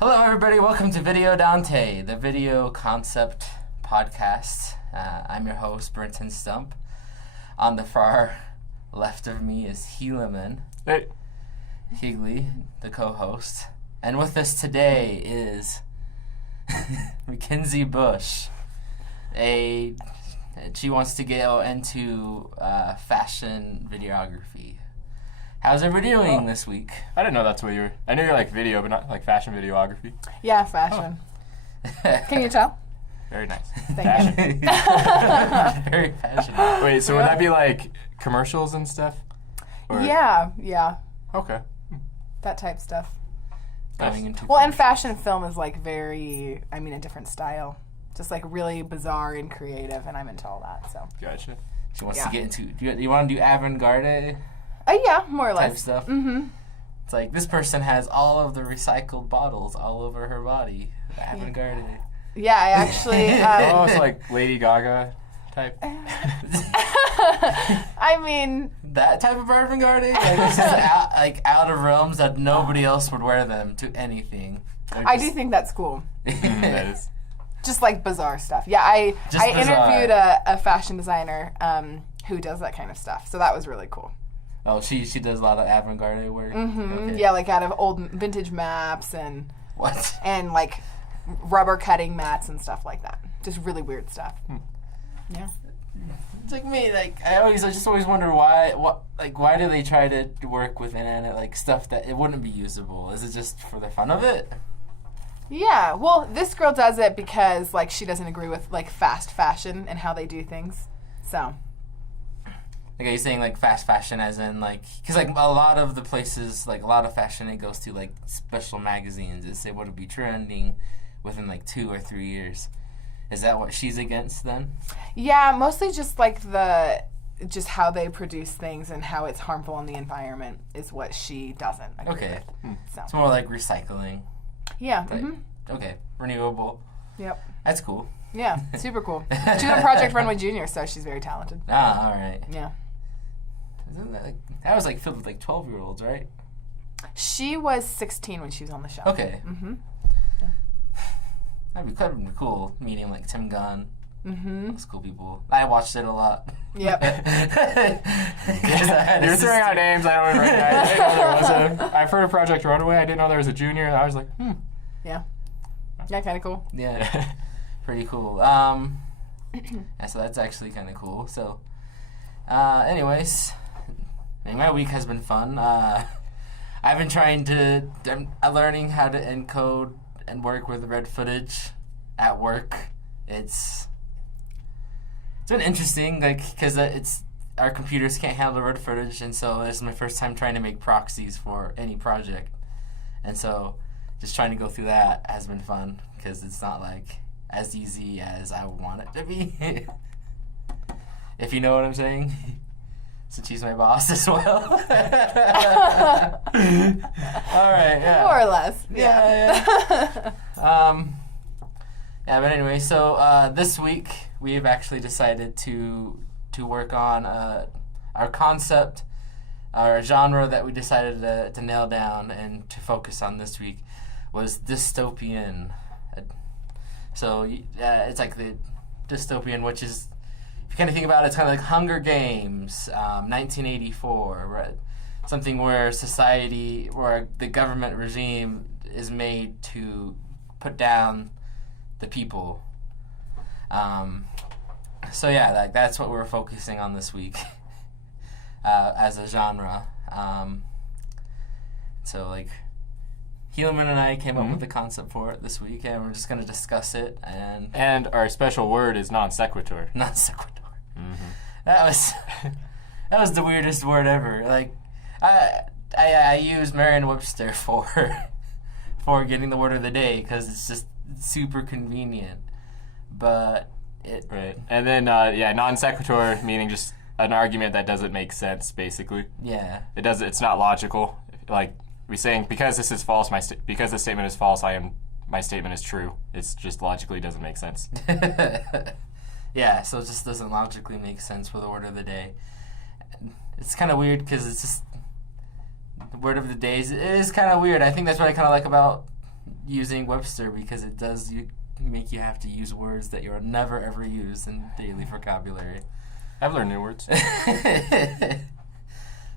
Hello, everybody. Welcome to Video Dente, the video concept podcast. I'm your host, Brenton Stump. On the far left of me is Helaman. Hey. Higley, the co-host. And with us today is Makenzie Bush. She wants to go into fashion videography. How's everybody doing this week? I didn't know that's what you were. I knew you're like video, but not like fashion videography. Yeah, fashion. Can you tell? Very nice. Thank Fashion. you. Very passionate. Wait, so would that be like commercials and stuff? Or- Yeah. Okay. That type stuff. Going into Well, and fashion film is like very, a different style. Just like really bizarre and creative, and I'm into all that, so. Gotcha. She wants to get into. Do you want to do avant-garde Yeah, more or type less. stuff? Mm-hmm. It's like this person has all of the recycled bottles all over her body. Avant-garde. Yeah, I actually. Oh, it's like Lady Gaga type. That type of avant-garde, like, this is out of realms that nobody else would wear them to anything. I do think that's cool. That is. Just like bizarre stuff. Yeah, I Just interviewed a fashion designer who does that kind of stuff, so that was really cool. Oh, she does a lot of avant-garde work. Mm-hmm. Okay. Yeah, like out of old vintage maps and What? like rubber cutting mats and stuff like that. Just really weird stuff. Yeah. It's like me. Like I just always wonder why do they try to work with like stuff that it wouldn't be usable? Is it just for the fun of it? Yeah. Well, this girl does it because like she doesn't agree with like fast fashion and how they do things. So. Like, are you saying, like, fast fashion as in, like... Because, like, a lot of the places, like, a lot of fashion, it goes to, like, special magazines. It's able to be trending within, like, 2 or 3 years. Is that what she's against, then? Yeah, mostly just, like, just how they produce things and how it's harmful on the environment is what she doesn't agree Okay. with. So. It's more like recycling. Yeah. Like, Mm-hmm. Okay. Renewable. Yep. That's cool. Yeah, super cool. She's on Project Runway Junior, so she's very talented. Ah, all right. Yeah. Isn't that was, like, filled with, like, 12-year-olds, right? She was 16 when she was on the show. Okay. Mm-hmm. That'd be cool, meeting, like, Tim Gunn. Mm-hmm. Those cool people. I watched it a lot. Yep. You're throwing out names I don't even recognize. I didn't know there was I've heard of Project Runway. I didn't know there was a junior. I was like, Yeah. Yeah, kind of cool. Yeah. Pretty cool. Yeah, so that's actually kind of cool. So, anyways, my week has been fun. I've been I'm learning how to encode and work with red footage at work. It's been interesting, like, because our computers can't handle red footage, and so this is my first time trying to make proxies for any project, and so just trying to go through that has been fun because it's not like as easy as I want it to be. If you know what I'm saying. Since she's my boss as well. All right, yeah. More or less. Yeah. Yeah, but anyway, so this week we've actually decided to work on our concept, our genre that we decided to nail down and to focus on this week was dystopian. So it's like the dystopian, which is, if you kind of think about it, it's kind of like Hunger Games, 1984, right? Something where where the government regime is made to put down the people. So yeah, that's what we're focusing on this week as a genre. So like, Helaman and I came up with the concept for it this week, and we're just going to discuss it. And our special word is non sequitur. Non sequitur. That was the weirdest word ever. Like, I use Merriam-Webster for getting the word of the day because it's just super convenient. But right, and then non sequitur meaning just an argument that doesn't make sense, basically. Yeah. It's not logical. Like we're saying, because this is false, because this statement is false, my statement is true. It's just logically doesn't make sense. Yeah, so it just doesn't logically make sense for the word of the day. It's kind of weird because it's just the word of the day. It is kind of weird. I think that's what I kind of like about using Webster because it does make you have to use words that you'll never ever use in daily vocabulary. I've learned new words.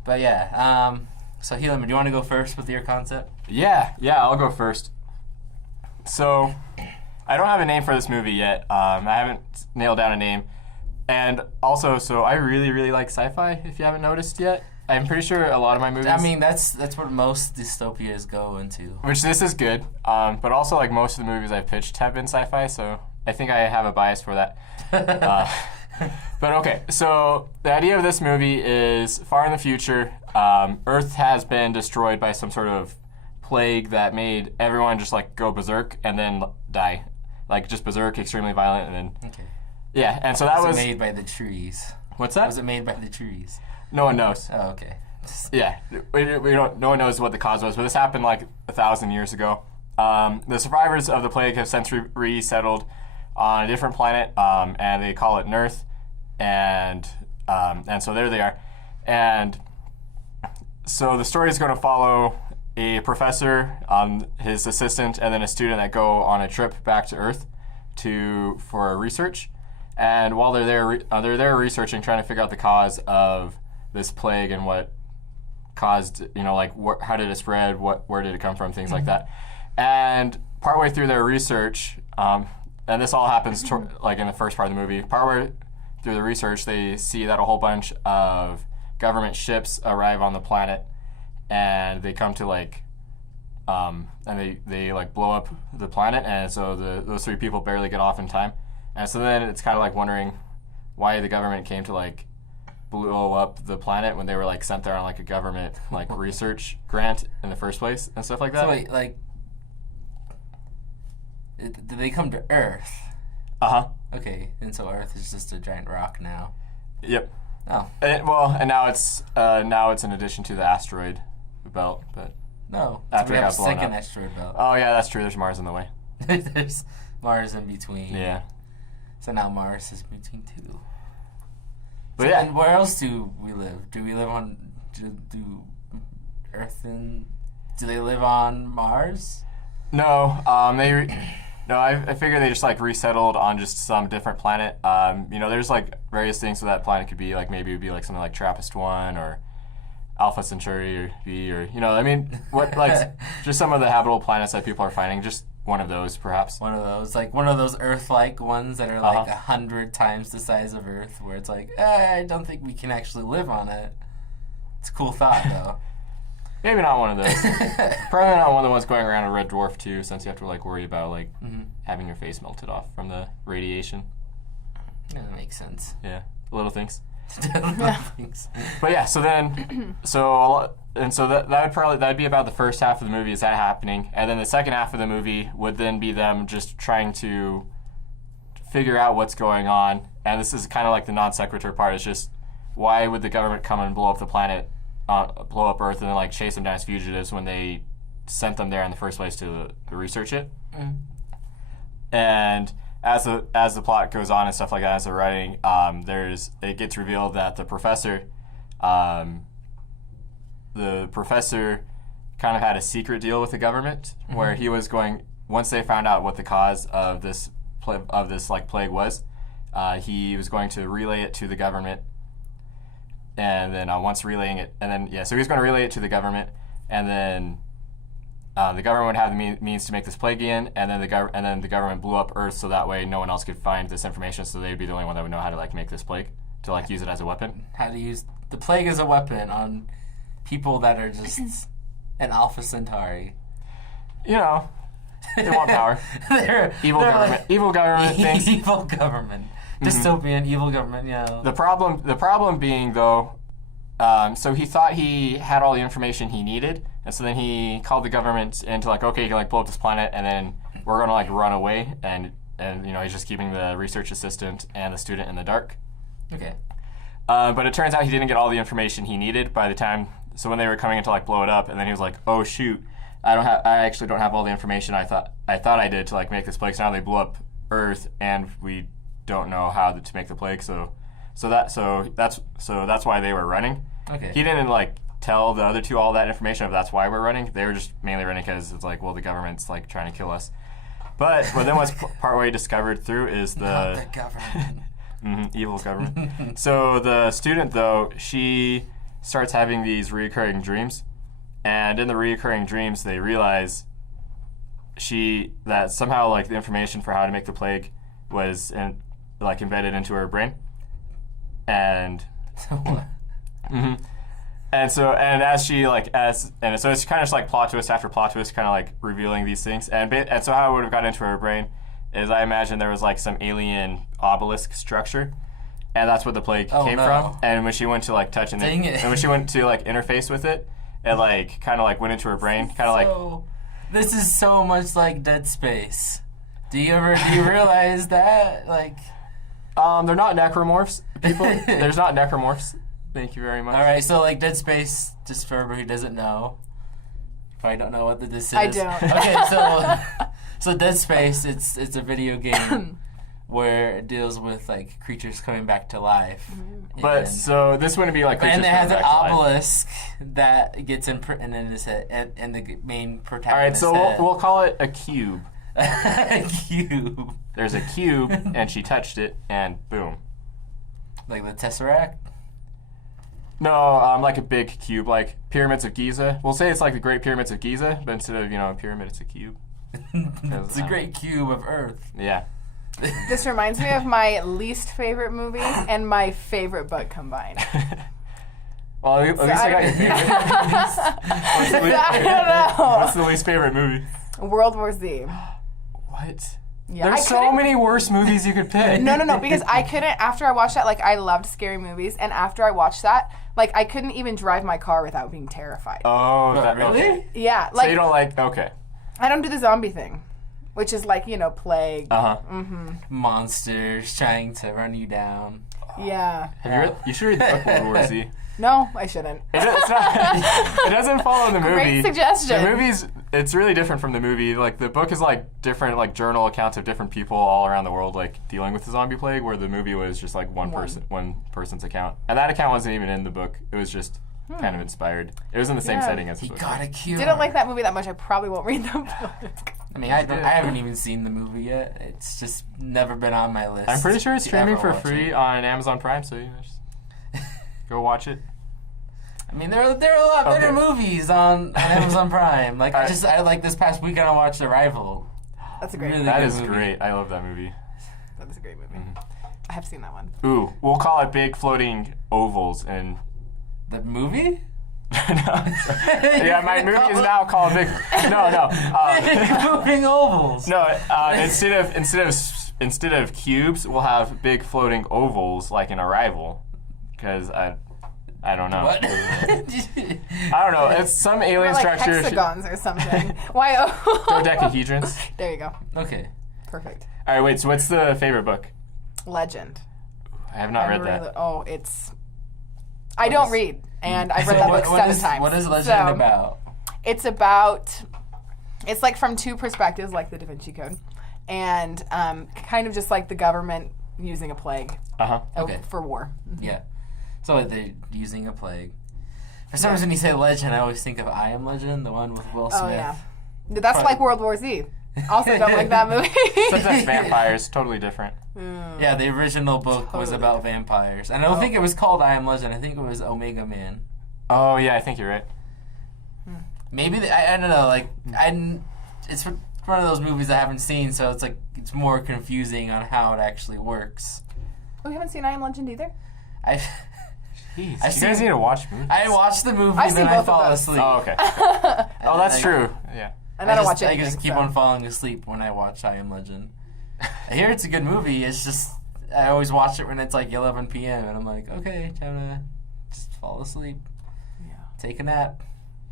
But yeah, so Helaman, do you want to go first with your concept? Yeah, I'll go first. So, I don't have a name for this movie yet. I haven't nailed down a name. And also, so I really, really like sci-fi, if you haven't noticed yet. I'm pretty sure a lot of my movies... I mean, that's what most dystopias go into. Which this is good. But also, like, most of the movies I've pitched have been sci-fi, so I think I have a bias for that. But okay, so the idea of this movie is far in the future, Earth has been destroyed by some sort of plague that made everyone just like go berserk and then die. Like just berserk, extremely violent, and then... Okay. Yeah, and so that was... Was it made by the trees? What's that? Was it made by the trees? No one knows. Oh, okay. Yeah, we don't. No one knows what the cause was, but this happened like 1,000 years ago. The survivors of the plague have since resettled on a different planet, and they call it Earth, and so there they are, and so the story is going to follow a professor, his assistant, and then a student that go on a trip back to Earth for research, and while they're there researching, trying to figure out the cause of this plague and what caused, how did it spread, where did it come from, things like that. And partway through their research, and this all happens like in the first part of the movie, partway through the research, they see that a whole bunch of government ships arrive on the planet, and they come to and they blow up the planet, and so those three people barely get off in time. And so then it's kind of like wondering why the government came to blow up the planet when they were sent there on a government research grant in the first place and stuff like that. So wait, did they come to Earth? Uh-huh. Okay, and so Earth is just a giant rock now. Yep. Oh. And now it's in addition to the asteroid belt, but no. After we it have got a blown second up. asteroid belt. Oh yeah, that's true. There's Mars in the way. There's Mars in between. Yeah. So now Mars is between two. But so yeah. then where else do we live? Do we live on do Earth and do they live on Mars? No. I figure they just resettled on just some different planet. There's various things so that planet could be maybe it would be something like TRAPPIST-1 or Alpha Centauri or B or what just some of the habitable planets that people are finding. Just one of those, perhaps. One of those Earth-like ones that are 100 times the size of Earth, where it's I don't think we can actually live on it. It's a cool thought, though. Maybe not one of those. Probably not one of the ones going around a red dwarf too, since you have to worry about having your face melted off from the radiation. Yeah, that makes sense. Yeah, little things. Things. But yeah, so that'd be about the first half of the movie is that happening, and then the second half of the movie would then be them just trying to figure out what's going on, and this is kind of the non sequitur part. It's just why would the government come and blow up the planet? Blow up Earth and then chase them down as fugitives when they sent them there in the first place to research it. Mm. And as the plot goes on and stuff like that, as they're writing, it gets revealed that the professor kind of had a secret deal with the government, mm-hmm. where he was going, once they found out what the cause of this plague was, he was going to relay it to the government. And then once relaying it, so he's going to relay it to the government, and then the government would have the means to make this plague again, and then the government blew up Earth so that way no one else could find this information, so they'd be the only one that would know how to make this plague to use it as a weapon. How to use the plague as a weapon on people that are just an Alpha Centauri. They want power. Evil government things. Evil government. Dystopian, evil government, yeah. The problem being, though, so he thought he had all the information he needed, and so then he called the government into okay, you can blow up this planet, and then we're gonna run away, and he's just keeping the research assistant and the student in the dark. Okay. But it turns out he didn't get all the information he needed by the time. So when they were coming in to blow it up, and then he was like, "Oh shoot, I actually don't have all the information I thought I did to make this plague. So now they blew up Earth, and we don't know how to make the plague. So that's why they were running. Okay. He didn't tell the other two all that information if that's why we're running. They were just mainly running because it's like, well, the government's like trying to kill us. But then what's partway discovered through is Not the government. evil government. So the student, though, she starts having these reoccurring dreams, and in the reoccurring dreams, they realize that somehow like the information for how to make the plague was embedded into her brain, and and so as she so it's kind of just like plot twist after plot twist, kind of like revealing these things, and so how it would have gotten into her brain is I imagine there was like some alien obelisk structure, and that's what the plague came from. And when she went to like touch and when she went to like interface with it, it like kind of like went into her brain, kind of like. This is so much like Dead Space. Do you realize that? Like, they're not necromorphs, people. There's not necromorphs. Thank you very much. All right, so like Dead Space, just for everybody who doesn't know, probably don't know what this is. I don't. Okay, so Dead Space, it's a video game where it deals with like creatures coming back to life. But so this wouldn't be like creatures and it has coming an back to life. obelisk that gets imprinted in his head, and the main protagonist. All right, so we'll call it a cube. A cube. There's a cube, and she touched it, and boom. Like the Tesseract? No, like a big cube, like Pyramids of Giza. We'll say it's like the Great Pyramids of Giza, but instead of a pyramid, it's a cube. It's a great cube of Earth. Yeah. This reminds me of my least favorite movie and my favorite book combined. Well, at least I got your favorite. I don't know. What's the least favorite movie? World War Z. What? Yeah, There's so many worse movies you could pick. No, because I couldn't, after I watched that, like, I loved scary movies, and after I watched that, like, I couldn't even drive my car without being terrified. Oh, really? Okay. Yeah. So Like, you don't like, okay. I don't do the zombie thing, which is like, plague. Monsters trying to run you down. Yeah. You should read the book World War Z. No, I shouldn't. It doesn't follow the movie. Great suggestion. The movie's, it's really different from the movie. Like, the book is like different, like journal accounts of different people all around the world, like dealing with the zombie plague, where the movie was just like one person's account. And that account wasn't even in the book. It was just kind of inspired. It was in the same setting as the He book. got a cure. Didn't like that movie that much. I probably won't read the book. I mean, I haven't even seen the movie yet. It's just never been on my list. I'm pretty sure it's to streaming ever for watch free it. on Amazon Prime, so just go watch it. I mean, there are a lot better movies on Amazon Prime. Like I like this past weekend I watched Arrival. That's a great Really movie. That good is movie. great. I love that movie. That is a great movie. I have seen that one. Ooh, we'll call it Big Floating Ovals and. The movie? Yeah, my movie is now called Big. No. Moving ovals. No, instead of cubes, we'll have big floating ovals like in Arrival, because I don't know. What? I don't know. It's some alien Or like structure. hexagons or something. Why? Dodecahedrons. There you go. Okay. Perfect. All right, wait. So what's the favorite book? Legend. I have not read that. I don't read, and I've read that book seven times. What is Legend about? It's like from two perspectives, like the Da Vinci Code, and kind of just like the government using a plague Okay. for war. Yeah. So they're using a plague. For some reason, you say Legend, I always think of I Am Legend, the one with Will Smith. Oh, yeah. That's like World War Z. Also don't like that movie. Except that's vampires. Totally different. Yeah, the original book was about vampires. And I don't think it was called I Am Legend. I think it was Omega Man. Oh, yeah, I think you're right. Maybe, I don't know, like, it's one of those movies I haven't seen, so it's like, it's more confusing on how it actually works. Oh, you haven't seen I Am Legend either? Jeez, I've you guys seen- need to watch movies. I watched the movie I've and seen then I both of fall those. asleep. Oh, okay. Oh, that's true. Yeah. And I don't watch I anything. just keep on falling asleep when I watch I Am Legend. I hear it's a good movie, it's just, I always watch it when it's like 11 p.m. and I'm like, okay, time to just fall asleep. Yeah. Take a nap.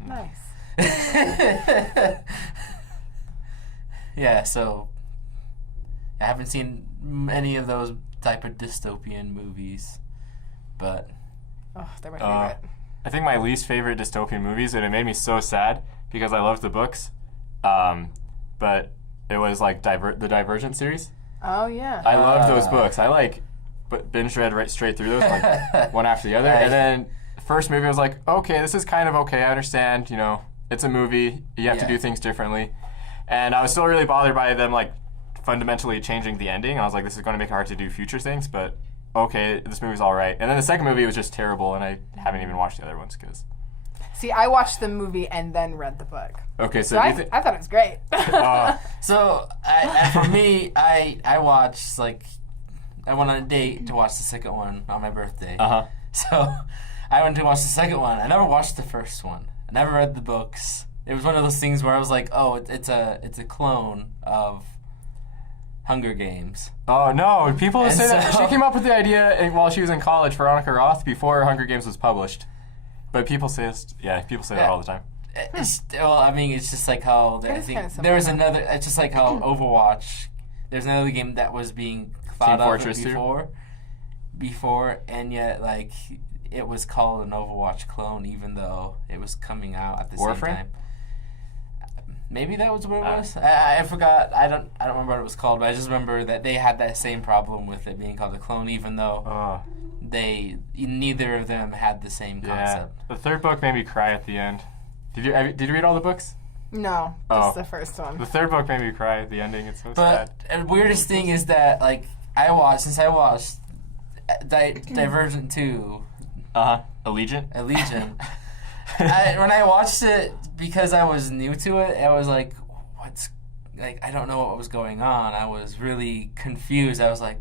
Nice. Yeah, so I haven't seen any of those type of dystopian movies, but Oh, they're my favorite. I think my least favorite dystopian movies, and it made me so sad because I loved the books, but it was like the Divergent series. Oh, yeah. I loved those books. I binge read right straight through those, like one after the other. Right. And then first movie I was like, okay, this is kind of okay. I understand, you know, it's a movie. You have to do things differently. And I was still really bothered by them, like, fundamentally changing the ending. I was like, this is going to make it hard to do future things, but okay, this movie's all right. And then the second movie was just terrible, and I haven't even watched the other ones because... See, I watched the movie and then read the book. Okay, so I thought it was great. So, for me, I watched, like, I went on a date to watch the second one on my birthday. So, I went to watch the second one. I never watched the first one. I never read the books. It was one of those things where I was like, oh, it's a clone of Hunger Games. Oh, no. People say that. So- She came up with the idea while she was in college, Veronica Roth, before Hunger Games was published. But people say that all the time. Well, I mean, it's just like how I think there was another. It's just like how Overwatch. There's another game that was being thought of before, and yet like it was called an Overwatch clone, even though it was coming out at the same time. Maybe that was what it was. I forgot. I don't remember what it was called, but I just remember that they had that same problem with it being called a clone, even though neither of them had the same concept. The third book made me cry at the end. Did you read all the books? No, just the first one. The third book made me cry at the ending. It's so sad. But the weirdest thing is that like I watched Divergent 2. Allegiant. When I watched it, because I was new to it, I was like, I don't know what was going on. I was really confused. I was like,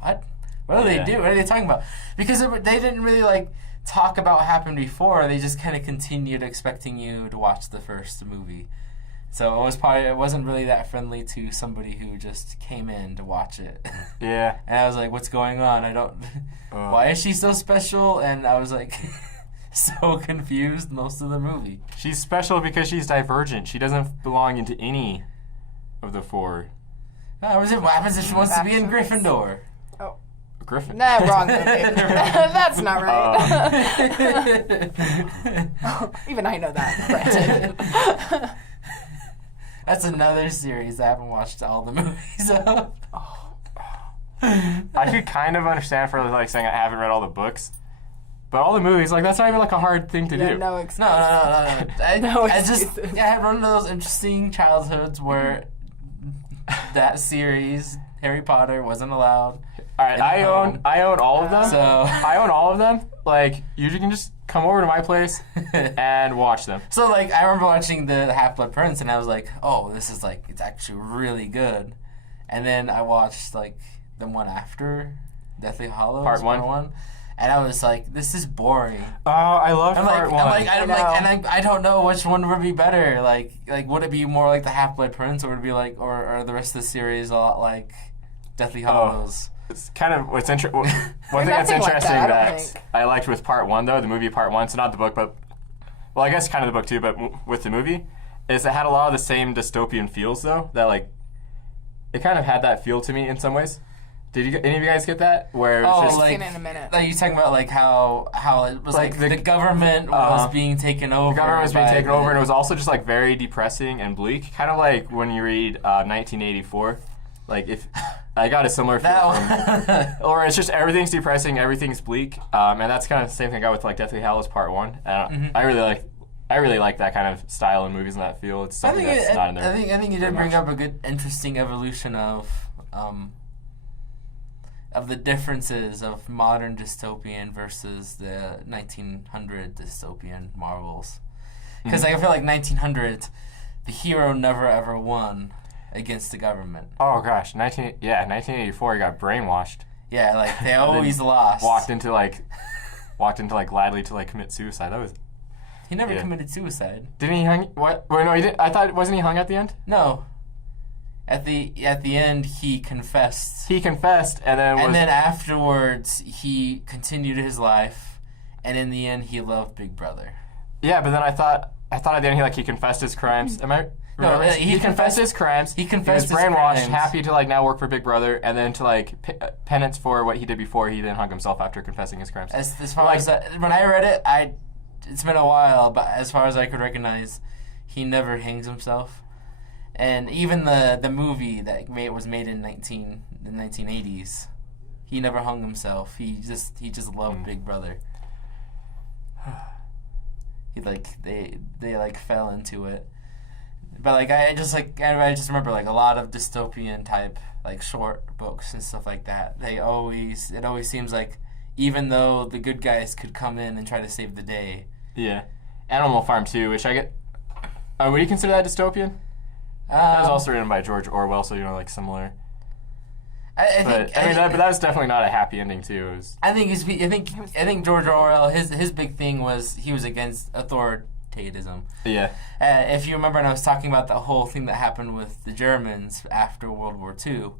what? What do they do? What are they talking about? Because they didn't really like talk about what happened before. They just kind of continued expecting you to watch the first movie. So it wasn't really that friendly to somebody who just came in to watch it. Yeah. And I was like, what's going on? Why is she so special? And I was like so confused most of the movie. She's special because she's divergent. She doesn't belong into any of the four. What happens if she wants to be in Gryffindor? Griffin. Nah, wrong movie. That's not right. Even I know that. Brandon. That's another series I haven't watched all the movies of. I could kind of understand for like saying I haven't read all the books, but all the movies, like that's not even like a hard thing to do. No excuse. No. I had one of those interesting childhoods where that series, Harry Potter, wasn't allowed. All right, I own all of them. So I own all of them. Like you can just come over to my place and watch them. So like I remember watching the Half-Blood Prince and I was like, oh, this is like it's actually really good. And then I watched like the one after Deathly Hallows Part 1. And I was like, this is boring. Oh, I love Part 1. I don't know which one would be better. Like would it be more like the Half-Blood Prince, or would it be like, or the rest of the series a lot like Deathly Hallows? It's kind of one thing that's interesting that I liked with Part 1 though, the movie Part 1, so not the book, but well, I guess kind of the book too, but with the movie, is it had a lot of the same dystopian feels though. That like it kind of had that feel to me in some ways. Did any of you guys get that? Where it's just like, in a minute. Like you talking about like how it was like the government was being taken over. The government was being taken over, and it was also just like very depressing and bleak. Kind of like when you read 1984. Like if I got a similar feel from, or it's just everything's depressing, everything's bleak, and that's kind of the same thing I got with like Deathly Hallows Part 1. I really like that kind of style in movies and that feel. It's something that's not in there. I think you did bring up a good, interesting evolution of the differences of modern dystopian versus the 1900 dystopian Marvels. Because I feel like 1900, the hero never ever won against the government. Oh gosh, 1984, he got brainwashed. Yeah, like they always lost. Walked into gladly to like commit suicide. That was. He never committed suicide. Didn't he hung? What? Wait, no, he didn't. I thought wasn't he hung at the end? No. At the end, he confessed. He confessed, and then afterwards he continued his life, and in the end he loved Big Brother. Yeah, but then I thought at the end he confessed his crimes. Am I? No, he confessed his crimes. He confessed his brainwashed, happy to like now work for Big Brother, and then to like penance for what he did before, he then hung himself after confessing his crimes. As far as when I read it, it's been a while, but as far as I could recognize, he never hangs himself. And even the movie that was made in the 1980s, he never hung himself. He just loved Big Brother. they like fell into it. But like I just remember like a lot of dystopian type like short books and stuff like that. It always seems like even though the good guys could come in and try to save the day. Yeah. Animal Farm too, which I get. Would you consider that dystopian? That was also written by George Orwell, so like similar. But that was definitely not a happy ending too. I think George Orwell, his big thing was he was against authoritarianism. Yeah. If you remember, and I was talking about the whole thing that happened with the Germans after World War II,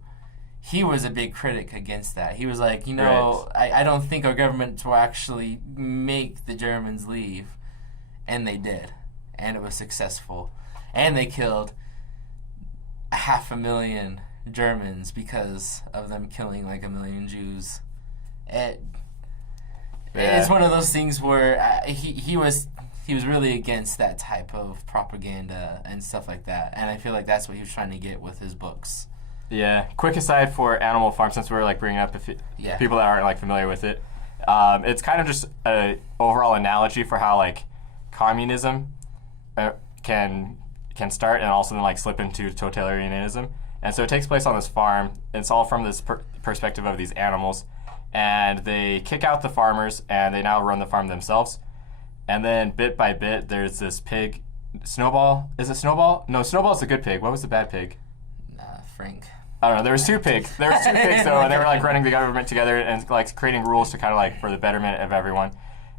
he was a big critic against that. He was like, I don't think our government will actually make the Germans leave, and they did, and it was successful, and they killed 500,000 Germans because of them killing like 1 million Jews. It's one of those things where he was really against that type of propaganda and stuff like that, and I feel like that's what he was trying to get with his books. Yeah. Quick aside for Animal Farm, since we're like bringing up people that aren't like familiar with it, it's kind of just an overall analogy for how like communism can start and also then like slip into totalitarianism. And so it takes place on this farm. It's all from this perspective of these animals, and they kick out the farmers, and they now run the farm themselves. And then bit by bit, there's this pig, Snowball. Is it Snowball? No, Snowball's the good pig. What was the bad pig? Frank. I don't know. There was two pigs. Though, and they were like running the government together and like creating rules to kind of like for the betterment of everyone.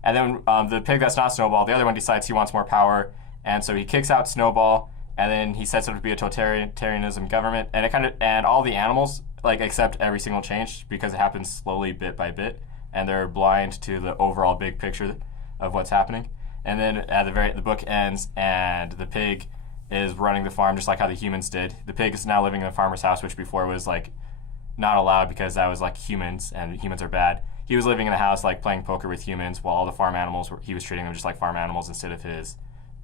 And then the pig that's not Snowball, the other one decides he wants more power, and so he kicks out Snowball. And then he sets it to be a totalitarianism government, and all the animals like accept every single change because it happens slowly, bit by bit, and they're blind to the overall big picture of what's happening. And then at the book ends, and the pig is running the farm just like how the humans did. The pig is now living in the farmer's house, which before was like not allowed because that was like humans, and humans are bad. He was living in the house like playing poker with humans, while all the farm animals he was treating them just like farm animals instead of his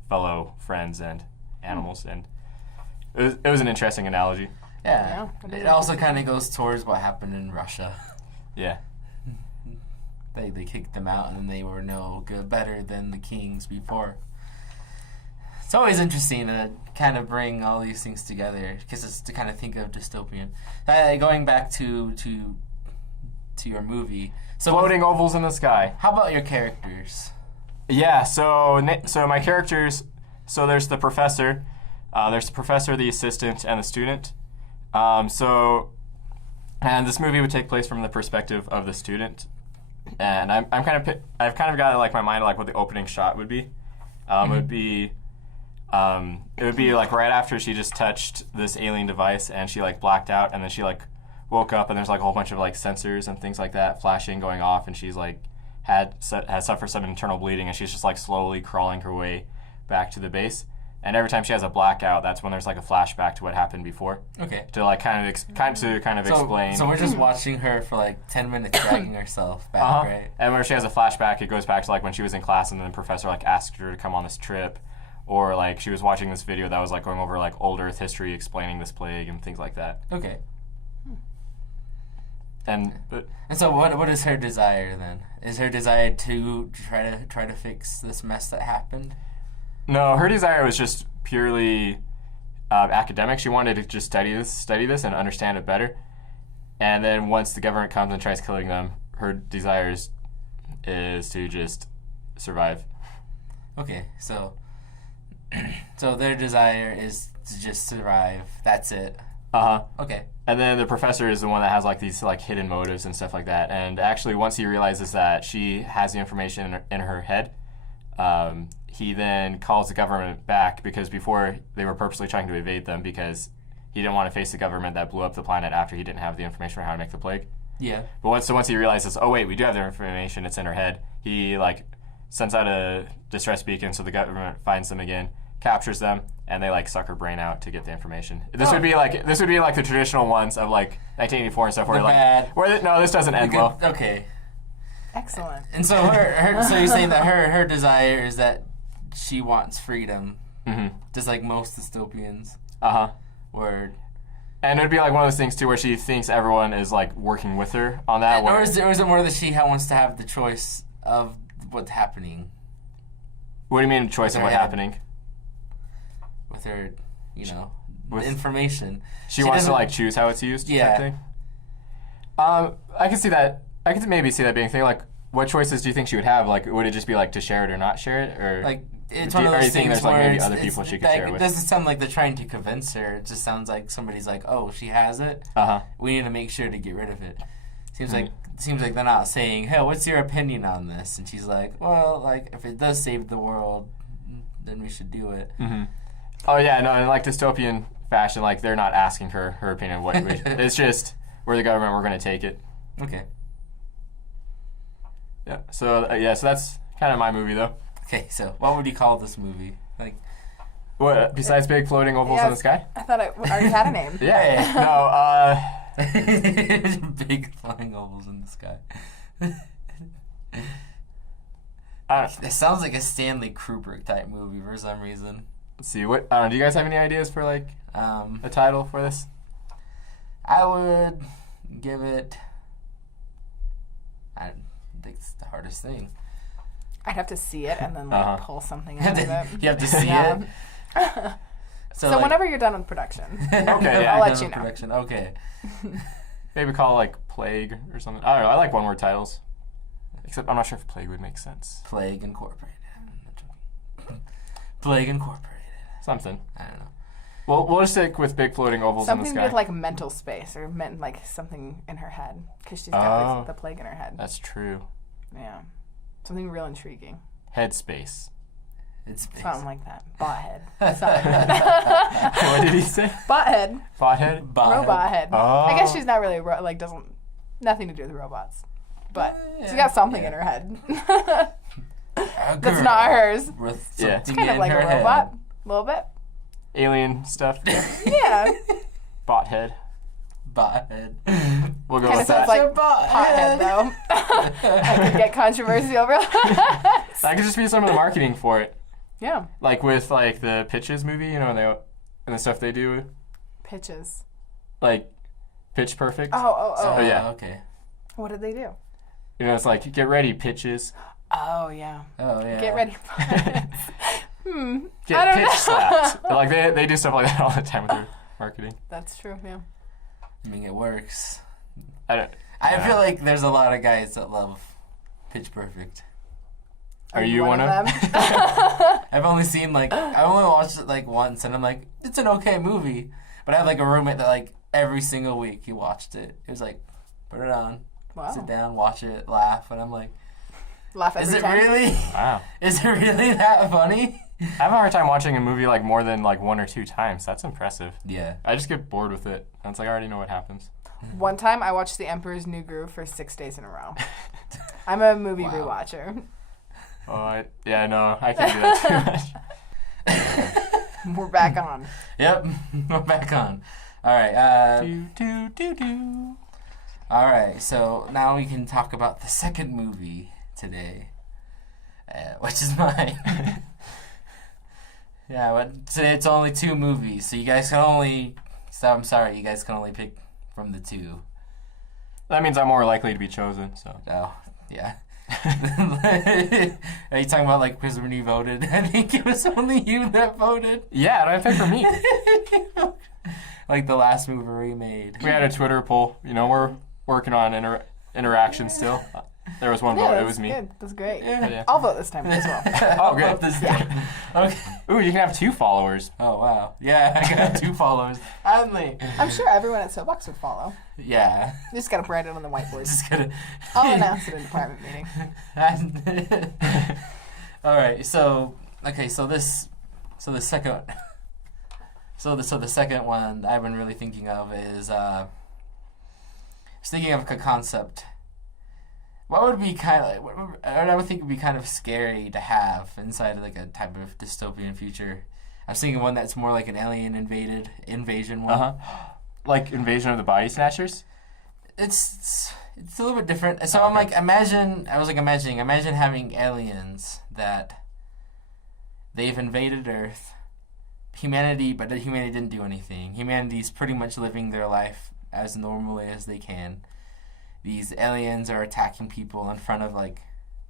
fellow friends and animals, and it was an interesting analogy. Yeah. It also kind of goes towards what happened in Russia. Yeah. They kicked them out, and they were no good, better than the kings before. It's always interesting to kind of bring all these things together, because it's to kind of think of dystopian. Going back to your movie. So floating ovals in the sky. How about your characters? Yeah, so my characters... So there's the professor, the assistant, and the student. And this movie would take place from the perspective of the student. And I've kind of got like my mind like what the opening shot would be. It would be like right after she just touched this alien device and she like blacked out, and then she like woke up and there's like a whole bunch of like sensors and things like that flashing going off, and she's like has suffered some internal bleeding, and she's just like slowly crawling her way back to the base. And every time she has a blackout, that's when there's like a flashback to what happened before. Okay. To like kind of explain. So we're just watching her for like 10 minutes dragging herself back, right? And when she has a flashback, it goes back to like when she was in class, and then the professor like asked her to come on this trip, or like she was watching this video that was like going over like old Earth history, explaining this plague and things like that. Okay. And so what is her desire then? Is her desire to try to fix this mess that happened? No, her desire was just purely academic. She wanted to just study this and understand it better. And then once the government comes and tries killing them, her desire is to just survive. Okay, so their desire is to just survive. That's it. Okay. And then the professor is the one that has like these like hidden motives and stuff like that. And actually, once he realizes that she has the information in her head, he then calls the government back, because before they were purposely trying to evade them because he didn't want to face the government that blew up the planet after he didn't have the information on how to make the plague. Yeah. But once he realizes, oh wait, we do have their information, it's in her head, he like sends out a distress beacon so the government finds them again, captures them, and they like suck her brain out to get the information. This would be like the traditional ones of like 1984 and stuff where no, this doesn't end well. Okay. Excellent. And so so you're saying that her desire is that she wants freedom, just like most dystopians. Word. And it'd be like one of those things too, where she thinks everyone is like working with her on that. Or is it more that she wants to have the choice of what's happening? What do you mean choice of what happening? With her, With information. She wants to like choose how it's used. Yeah. Type thing? I can see that. I could maybe see that being a thing. Like, what choices do you think she would have? Like, would it just be like to share it or not share it, or Like, it's do, one of or do those you think things there's like where maybe other people she could share it it with? doesn't sound like they're trying to convince her. It just sounds like somebody's like, oh, she has it. We need to make sure to get rid of it. Seems like they're not saying, hey, what's your opinion on this? And she's like, well, like, if it does save the world, then we should do it. Mm-hmm. Oh yeah, no, in like dystopian fashion, like they're not asking her opinion. It's just we're the government, we're going to take it. Okay. Yeah. So so that's kind of my movie though. Okay, so what would you call this movie? Like, what besides big floating ovals in the sky? I thought I already had a name. Yeah. big flying ovals in the sky. It sounds like a Stanley Kubrick type movie for some reason. Let's see. What do you guys have any ideas for like a title for this? I would give it. I think it's the hardest thing. I'd have to see it and then like pull something out of it. You have to see it. So like, whenever you're done with production, okay, yeah, I'll let you know. Production. Okay. Maybe call it like Plague or something. I don't know. I like one-word titles. Except I'm not sure if Plague would make sense. Plague Incorporated. Plague Incorporated. Something. I don't know. Well, we'll just stick with big floating ovals in the sky. Something with like mental space or like something in her head because she's got the plague in her head. That's true. Yeah. Something real intriguing. Headspace. It's something like that. Bothead. What did he say? Bothead. Bothead? Robot head. Oh. I guess she's not really nothing to do with robots. But she's got something in her head. That's not hers. It's kind of like a robot. A little bit. Alien stuff. Yeah. Bothead. Bothead. We'll go kind with of sounds that. like pothead, though. I could get controversy over that. That could just be some of the marketing for it. Yeah. Like with like the Pitches movie, and the stuff they do. Pitches. Like Pitch Perfect. Oh yeah. Okay. What did they do? It's like get ready, Pitches. Oh yeah. Get ready. Get pitch slapped. Like they do stuff like that all the time with their marketing. That's true. Yeah. I mean, it works. I feel like there's a lot of guys that love Pitch Perfect. Are you one of them? I've only watched it like once, and I'm like, it's an okay movie. But I have like a roommate that like every single week he watched it. It was like, put it on, sit down, watch it, laugh, and I'm like, laugh every time. Really? Wow. Is it really that funny? I have a hard time watching a movie like more than like one or two times. That's impressive. Yeah. I just get bored with it. And it's like I already know what happens. One time I watched The Emperor's New Groove for 6 days in a row. I'm a movie rewatcher. Oh, no, I can't do that too much. We're back on. Yep, we're back on. All right. All right, so now we can talk about the second movie today, which is mine. Yeah, but today it's only 2 movies, so you guys can only... So I'm sorry, you guys can only pick from the 2. That means I'm more likely to be chosen, so... Oh, yeah. Are you talking about, like, because when you voted? I think it was only you that voted. Yeah, I picked for me. Like the last movie we made. We had a Twitter poll. We're working on interaction still. There was one vote. It was me. Good. That's great. Yeah. I'll vote this time as well. Oh, good. Okay. Ooh, you can have 2 followers. Oh, wow. Yeah, I got 2 followers. Finally. I'm sure everyone at Soapbox would follow. Yeah. You just got to write it on the whiteboard. I'll announce it in the department meeting. All right. So the second one I've been really thinking of is thinking of a concept. What would be I would think would be kind of scary to have inside of like a type of dystopian future. I was thinking one that's more like an alien invasion one. Like Invasion of the Body Snatchers? It's a little bit different. So I'm like, imagine having aliens that they've invaded Earth. But humanity didn't do anything. Humanity's pretty much living their life as normally as they can. These aliens are attacking people in front of, like,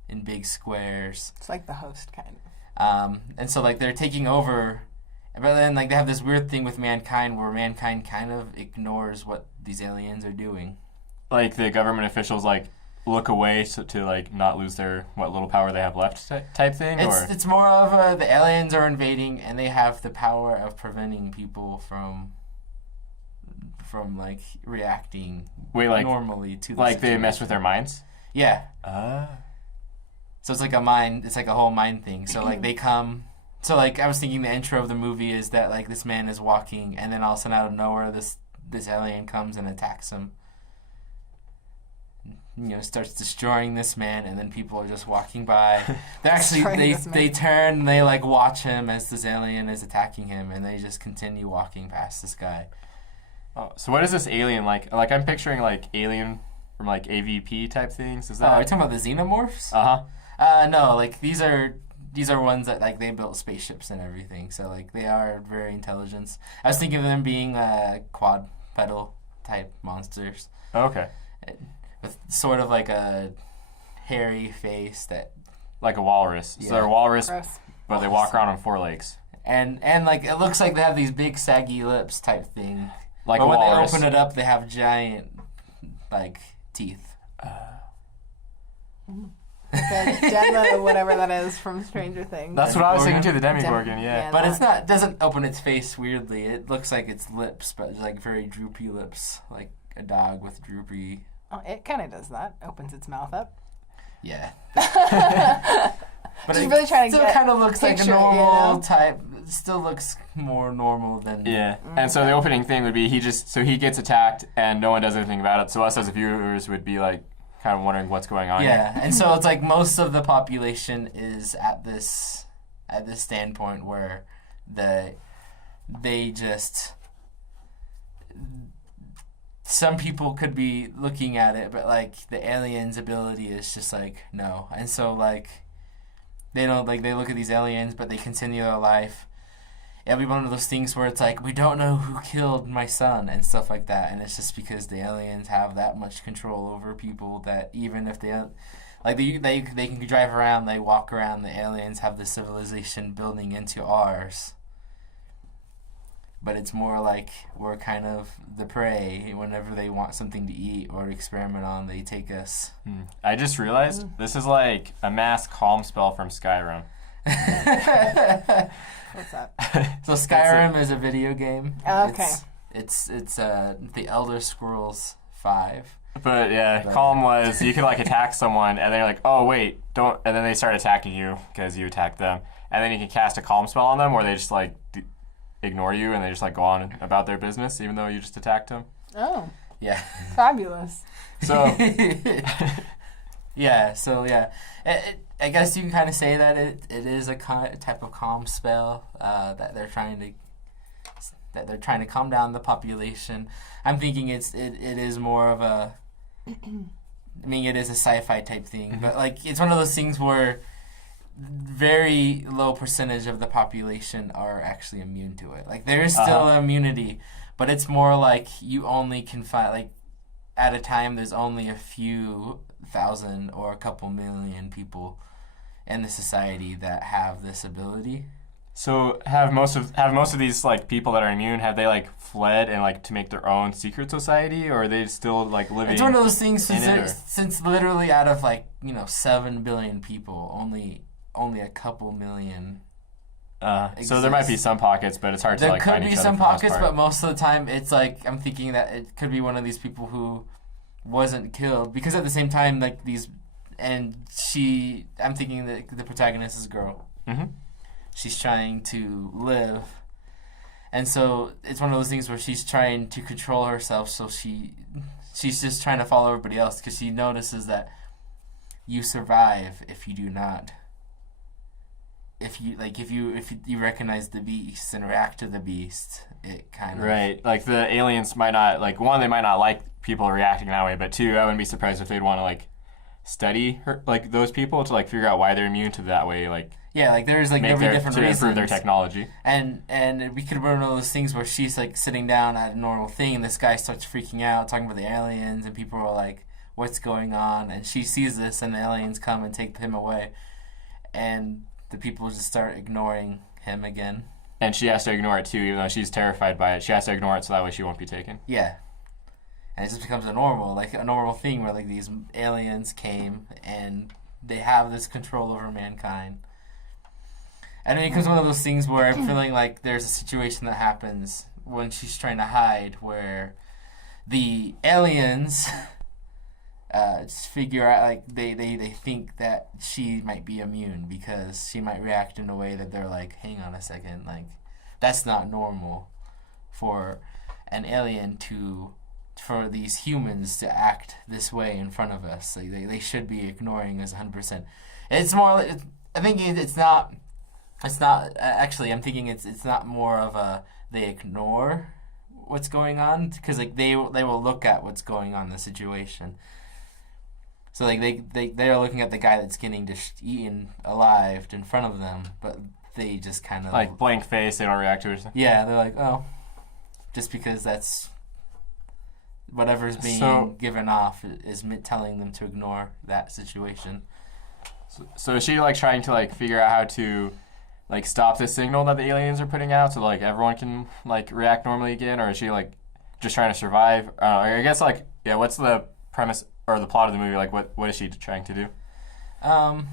in big squares. It's like The Host, kind of. And so like they're taking over, but then like they have this weird thing with mankind where mankind kind of ignores what these aliens are doing. Like the government officials like look away to like not lose their what little power they have left type thing, or It's more of the aliens are invading and they have the power of preventing people from like reacting normally to the like situation. they mess with their minds. Yeah. So it's like a whole mind thing. So like they come. So like I was thinking the intro of the movie is that like this man is walking and then all of a sudden out of nowhere this alien comes and attacks him. Starts destroying this man, and then people are just walking by. They're actually they turn and they like watch him as this alien is attacking him, and they just continue walking past this guy. Oh, so what is this alien like? Like I'm picturing like alien from like AVP type things. Is that? Are you talking about the xenomorphs? No, like these are ones that like they built spaceships and everything. So like they are very intelligent. I was thinking of them being quadrupedal type monsters. Okay. With sort of like a hairy face that. Like a walrus. Yeah. So they're a walrus, Gross. but they walk around on 4 legs. And like it looks like they have these big saggy lips type thing. Like but a when walrus. they open it up, they have giant like teeth. The Dema, whatever that is from Stranger Things. That's what I was thinking too. The Demogorgon, yeah. But it's not. Doesn't open its face weirdly. It looks like it's lips, but it's like very droopy lips, like a dog with droopy. Oh, it kind of does that. Opens its mouth up. Yeah. But But just it really trying to still get kind of looks like a picture it, normal type. It still looks more normal than. Yeah. And so the opening thing would be he gets attacked and no one does anything about it. So us as viewers would be like kind of wondering what's going on. Yeah, here. and so it's like most of the population is at this standpoint where they just. Some people could be looking at it, but like the aliens' ability is just like no, and so like they don't like they look at these aliens, but they continue their life. It'll be one of those things where it's like we don't know who killed my son and stuff like that, and it's just because the aliens have that much control over people that even if they can drive around, they walk around. The aliens have the civilization building into ours. But it's more like we're kind of the prey. Whenever they want something to eat or experiment on, they take us. I just realized this is like a mass calm spell from Skyrim. What's that? So Skyrim is a video game. Oh, okay. It's the Elder Scrolls 5. But yeah, calm was you could like attack someone and then you're like, oh wait, don't, and then they start attacking you because you attacked them, and then you can cast a calm spell on them where they just like ignore you and they just like go on about their business even though you just attacked them. Oh. Yeah. Fabulous. So. Yeah. So yeah, I guess you can kind of say that it is a type of calm spell that they're trying to calm down the population. I'm thinking it is more of a. I mean, it is a sci-fi type thing, but like it's one of those things where very low percentage of the population are actually immune to it. Like there is still immunity, but it's more like you only can find like at a time there's only a few thousand or a couple million people in the society that have this ability. So have most of these like people that are immune, have they like fled and like to make their own secret society, or are they still like living? It's one of those things since literally out of like 7 billion people, only a couple million. So there might be some pockets, but it's hard to like find each other. There could be some pockets, but most of the time it's like I'm thinking that it could be one of these people who wasn't killed, because at the same time like these, and I'm thinking that the protagonist is a girl. Mm-hmm. She's trying to live, and so it's one of those things where she's trying to control herself. So she's just trying to follow everybody else because she notices that you survive if you do not. If you recognize the beast and react to the beast, it kind of right. Like the aliens might not like, one, they might not like people reacting that way, but two, I wouldn't be surprised if they'd want to like study her, like those people to like figure out why they're immune to that way. Like yeah, like there's like every different to reasons improve their technology. And we could run one of those things where she's like sitting down at a normal thing, and this guy starts freaking out, talking about the aliens, and people are like, "What's going on?" And she sees this, and the aliens come and take him away, and the people just start ignoring him again. And she has to ignore it too, even though she's terrified by it. She has to ignore it so that way she won't be taken. Yeah. And it just becomes a normal thing where like these aliens came and they have this control over mankind. And it becomes one of those things where I'm feeling like there's a situation that happens when she's trying to hide where the aliens just figure out, like, they think that she might be immune because she might react in a way that they're like, hang on a second, like, that's not normal for an alien for these humans to act this way in front of us. Like, they should be ignoring us 100%. It's more like, I think it's not, actually, I'm thinking it's not more of a, they ignore what's going on, because like they will look at what's going on in the situation. So like they're looking at the guy that's getting just eaten alive in front of them, but they just kind of like blank face. They don't react to it. Yeah, they're like, oh, just because that's whatever's being given off is telling them to ignore that situation. So is she like trying to like figure out how to like stop the signal that the aliens are putting out so like everyone can like react normally again, or is she like just trying to survive? I guess like, yeah, what's the premise or the plot of the movie? Like what is she trying to do? Well,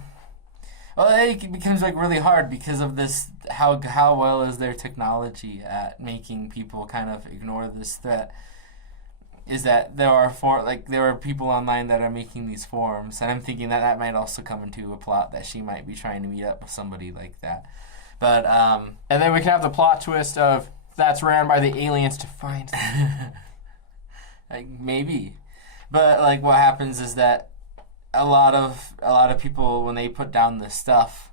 it becomes like really hard because of this, how well is their technology at making people kind of ignore this threat, is that there are people online that are making these forums, and I'm thinking that might also come into a plot that she might be trying to meet up with somebody like that. But and then we can have the plot twist of that's ran by the aliens to find like maybe. But like what happens is that a lot of people, when they put down this stuff,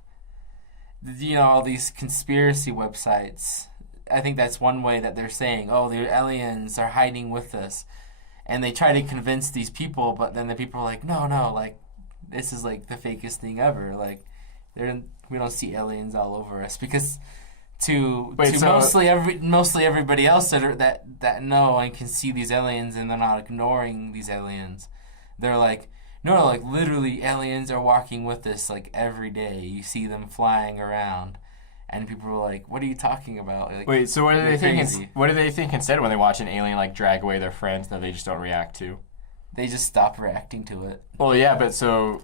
you know, all these conspiracy websites, I think that's one way that they're saying, oh, the aliens are hiding with us. And they try to convince these people, but then the people are like, no, like, this is like the fakest thing ever. Like, we don't see aliens all over us, because mostly everybody else that know and can see these aliens and they're not ignoring these aliens. They're like, no, like literally aliens are walking with us like every day. You see them flying around, and people are like, what are you talking about? Like, wait, so what do they think? What do they think instead when they watch an alien like drag away their friends that they just don't react to? They just stop reacting to it. Well, yeah, but so.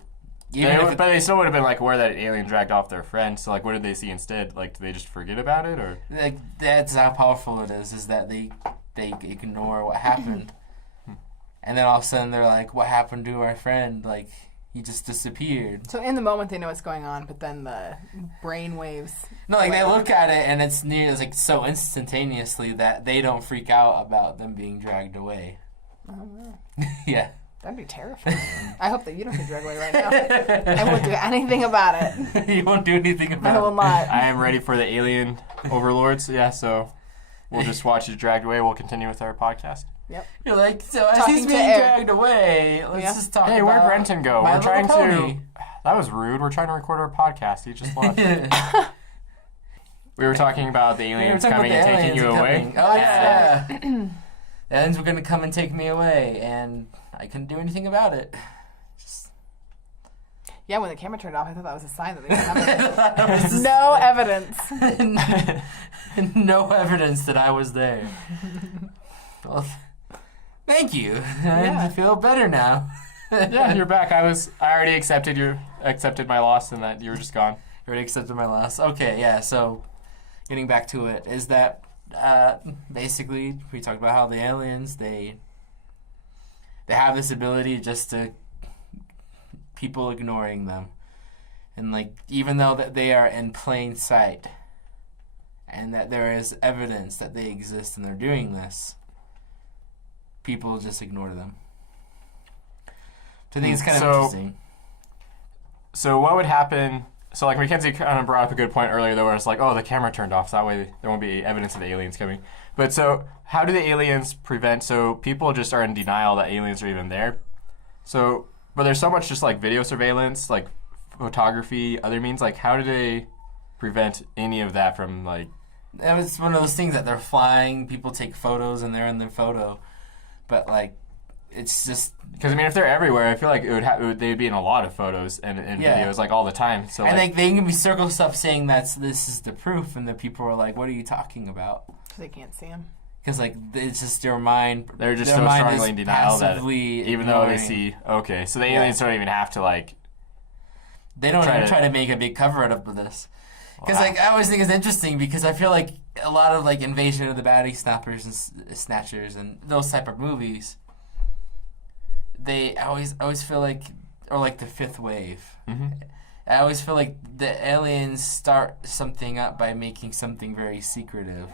But they still would have been like aware that an alien dragged off their friend. So like, what did they see instead? Like, do they just forget about it, or? Like, that's how powerful it is that they ignore what happened, and then all of a sudden they're like, what happened to our friend? Like, he just disappeared. So in the moment they know what's going on, but then the brain waves. No, like they look at it and it's like so instantaneously that they don't freak out about them being dragged away. Oh, yeah. That'd be terrifying. I hope that you don't get dragged away right now. I won't do anything about it. You won't do anything about it. I will not. I am ready for the alien overlords. Yeah, so we'll just watch it dragged away. We'll continue with our podcast. Yep. You're like, so as he's being dragged away, let's just talk about... Hey, where'd Brenton go? My We're trying Pony. to... That was rude. We're trying to record our podcast. He just left. We were talking about the aliens coming and taking you away. Oh, yeah. The aliens were going to come and take me away, and I couldn't do anything about it. Yeah, when the camera turned off, I thought that was a sign that they were coming. No evidence. No evidence that I was there. Well, thank you. I feel better now. Yeah, you're back. I already accepted my loss, and that you were just gone. You already accepted my loss. Okay, yeah. So, getting back to it, is that basically we talked about how the aliens they have this ability just to people ignoring them, and like even though that they are in plain sight, and that there is evidence that they exist and they're doing this, people just ignore them. So I think it's kind of interesting. So what would happen? So like Mackenzie kind of brought up a good point earlier, though, where it's like, oh, the camera turned off, so that way there won't be evidence of the aliens coming. But so how do the aliens prevent? So people just are in denial that aliens are even there. So, but there's so much just like video surveillance, like photography, other means. Like, how do they prevent any of that from like? It was one of those things that they're flying, people take photos, and they're in their photo, but like it's just because I mean, if they're everywhere, I feel like they'd be in a lot of photos and videos like all the time. So and like they can be circle stuff saying this is the proof, and the people are like, "What are you talking about?" Because they can't see them. Because like it's just their mind. They're just their so mind strongly is in denial that even though they ignoring. see so the aliens don't even have to like. They don't even try to make a big cover up of this. Because like I always think it's interesting because I feel like a lot of like Invasion of the Body Snappers and Snatchers and those type of movies, I always feel like, or like the Fifth Wave. Mm-hmm. I always feel like the aliens start something up by making something very secretive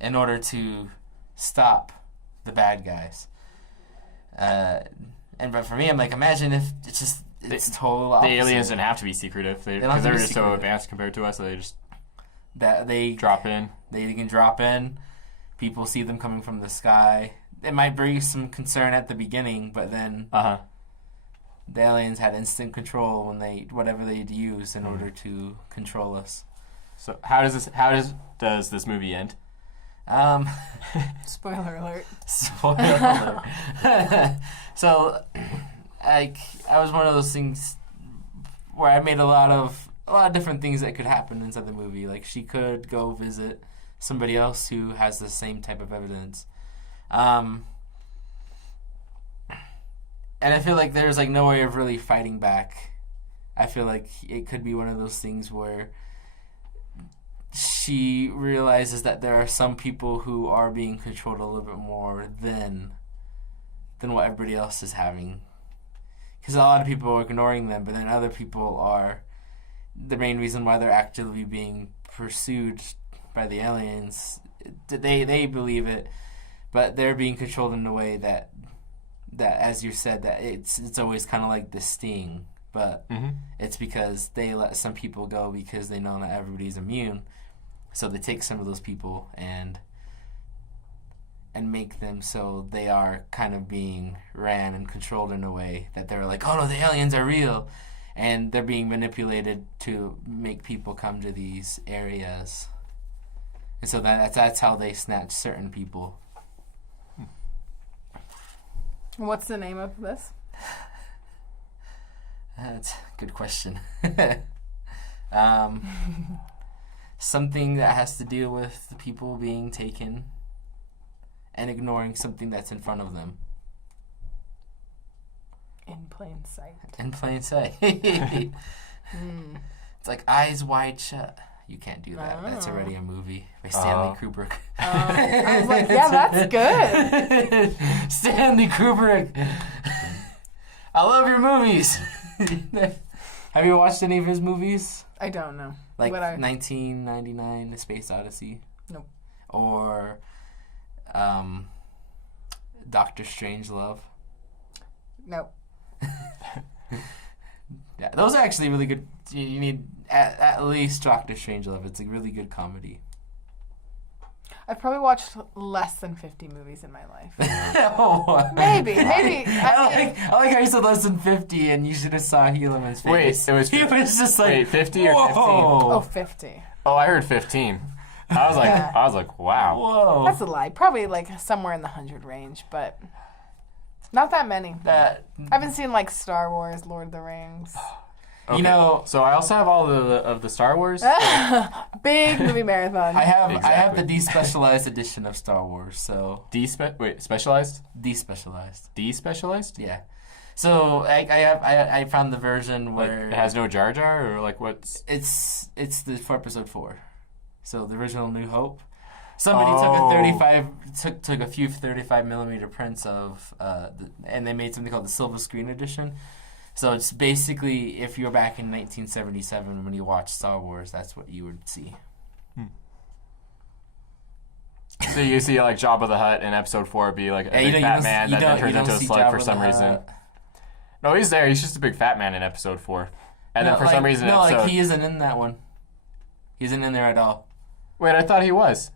in order to stop the bad guys. But for me, I'm like, imagine if it's total opposite. The aliens didn't have to be secretive because they're just so advanced compared to us. So they just they drop in. They can drop in. People see them coming from the sky. It might bring some concern at the beginning, but then the aliens had instant control when whatever they'd use in order to control us. So how does this movie end? Spoiler alert. Spoiler alert. So, I was one of those things where I made a lot of different things that could happen inside the movie. Like she could go visit somebody else who has the same type of evidence. And I feel like there's like no way of really fighting back. I feel like it could be one of those things where she realizes that there are some people who are being controlled a little bit more than what everybody else is having. Because a lot of people are ignoring them, but then other people are the main reason why they're actively being pursued by the aliens. They believe it, but they're being controlled in a way that as you said, that it's always kind of like the sting, but it's because they let some people go because they know not everybody's immune. So they take some of those people and make them so they are kind of being ran and controlled in a way that they're like, oh no, the aliens are real, and they're being manipulated to make people come to these areas, and so that's how they snatch certain people. What's the name of this? That's a good question. Something that has to deal with the people being taken and ignoring something that's in front of them. In plain sight. In plain sight. It's like Eyes Wide Shut. You can't do that. That's already a movie by Stanley Kubrick. I was like, yeah, that's good. Stanley Kubrick. I love your movies. Have you watched any of his movies? I don't know. Like 1999, A Space Odyssey? Nope. Or Doctor Strangelove? Nope. Yeah, those are actually really good. You need at least Doctor Strangelove. It's a really good comedy. I've probably watched less than 50 movies in my life. Oh, maybe. I like how you said less than 50, and you should have saw Helaman's face. Wait, it was 50. He was just like, wait, 50 or 15? Oh, 50. Oh, I heard 15. I was like, wow. Whoa. That's a lie. Probably like somewhere in the 100 range, but not that many. I haven't seen like Star Wars, Lord of the Rings. Okay. You know, so I also have all of the Star Wars. Big movie marathon. I have the despecialized edition of Star Wars. So specialized? Despecialized. Despecialized? Yeah. So I found the version where it has no Jar Jar, or like what's? It's for episode 4. So the original New Hope. Somebody took a few 35 millimeter prints of and they made something called the Silver Screen Edition. So it's basically, if you're back in 1977 when you watch Star Wars, that's what you would see. So you see like Jabba the Hutt in episode 4 be like a big fat man that then turns into a slug for some reason. No, he's there. He's just a big fat man in episode 4. And then for some reason he isn't in that one. He isn't in there at all. Wait, I thought he was.